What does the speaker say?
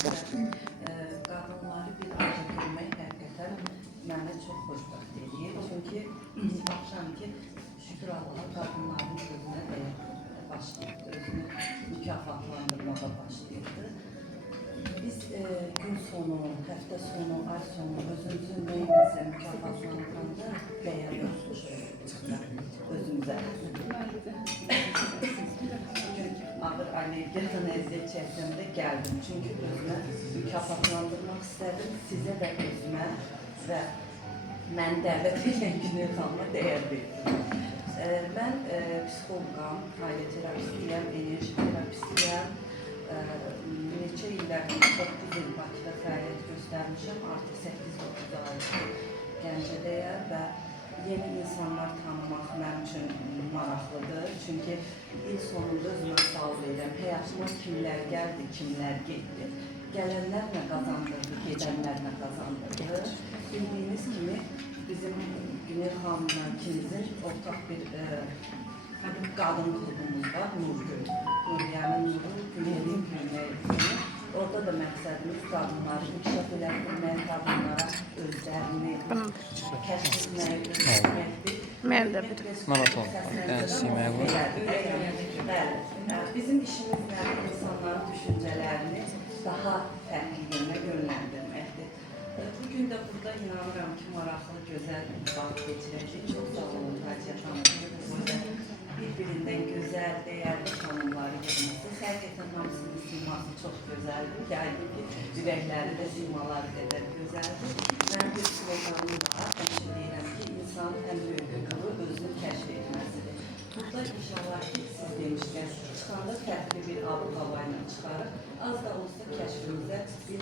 Qadınları bir arada görmək həqiqətən mənə çox xoşbəxt edir. Çünki baxışam ki, şükür Allaha qadınların gözünə dəyər başlayıbdı, özünü mükafatlandırmağa başlayıbdı. Biz gün sonu, həftə sonu, ay sonu özümüzü neyləsə mükafatlandıranda dəyər özümüzə. Ağır allergiyadan əziyyət çəkdəmdə gəldim. Çünki özümə mükafatlandırmaq istədim. Sizə və özümə və mən dəvət edən Günel xanıma dəyər verdim. Mən psixoloqam, ailə terapistiyəm, enerji terapistiyəm. Neçə illər, 9 il Bakıda fəaliyyət göstərmişəm. Artıq 8-9 aydır Gəncədəyəm və yeni insanlar tanımaq mənim üçün maraqlıdır. Çünki il sonunda özümə sual verirəm. Həyatıma kimlər gəldi, kimlər getdi. Gələnlər nə qazandırdı, gedənlər nə qazandırdı. Bildiyiniz kimi bizim Günel xanımla ikimizin ortaq bir qadın klubumuz var, Nurgül. Nuriye'nin Nuru, Günel'in Güneli. Orada da məqsədimiz qadınları inkişaf elədirmək, qadınlara özlərini kəşf etmək, öyrətməkdir. Mən də bir maraton dənsimək var. Bizim işimiz nədir? İnsanların düşüncələrini daha fərqli yönə yönləndirməkdir. Bugün də burada inanıram ki, maraqlı, gözəl bir vaxt geçirəcək. Çox sağ olun, Hacı xanım. Bir-birindən gözəl, dəyərli xanımları görməsiniz. Həqiqətən hamısının siması çox gözəldir. Gəldim ki, ürəkləri də simaları qədər gözəldir. Mənim bir sloganım var, həmişə deyirəm ki, insanın ən böyük hüququ özünü kəşf etməsidir. Burada inşallah ki, siz demişkən, çıxanda fərqli bir ab-hava ilə çıxarıq. Az da olsa kəşfimizə bir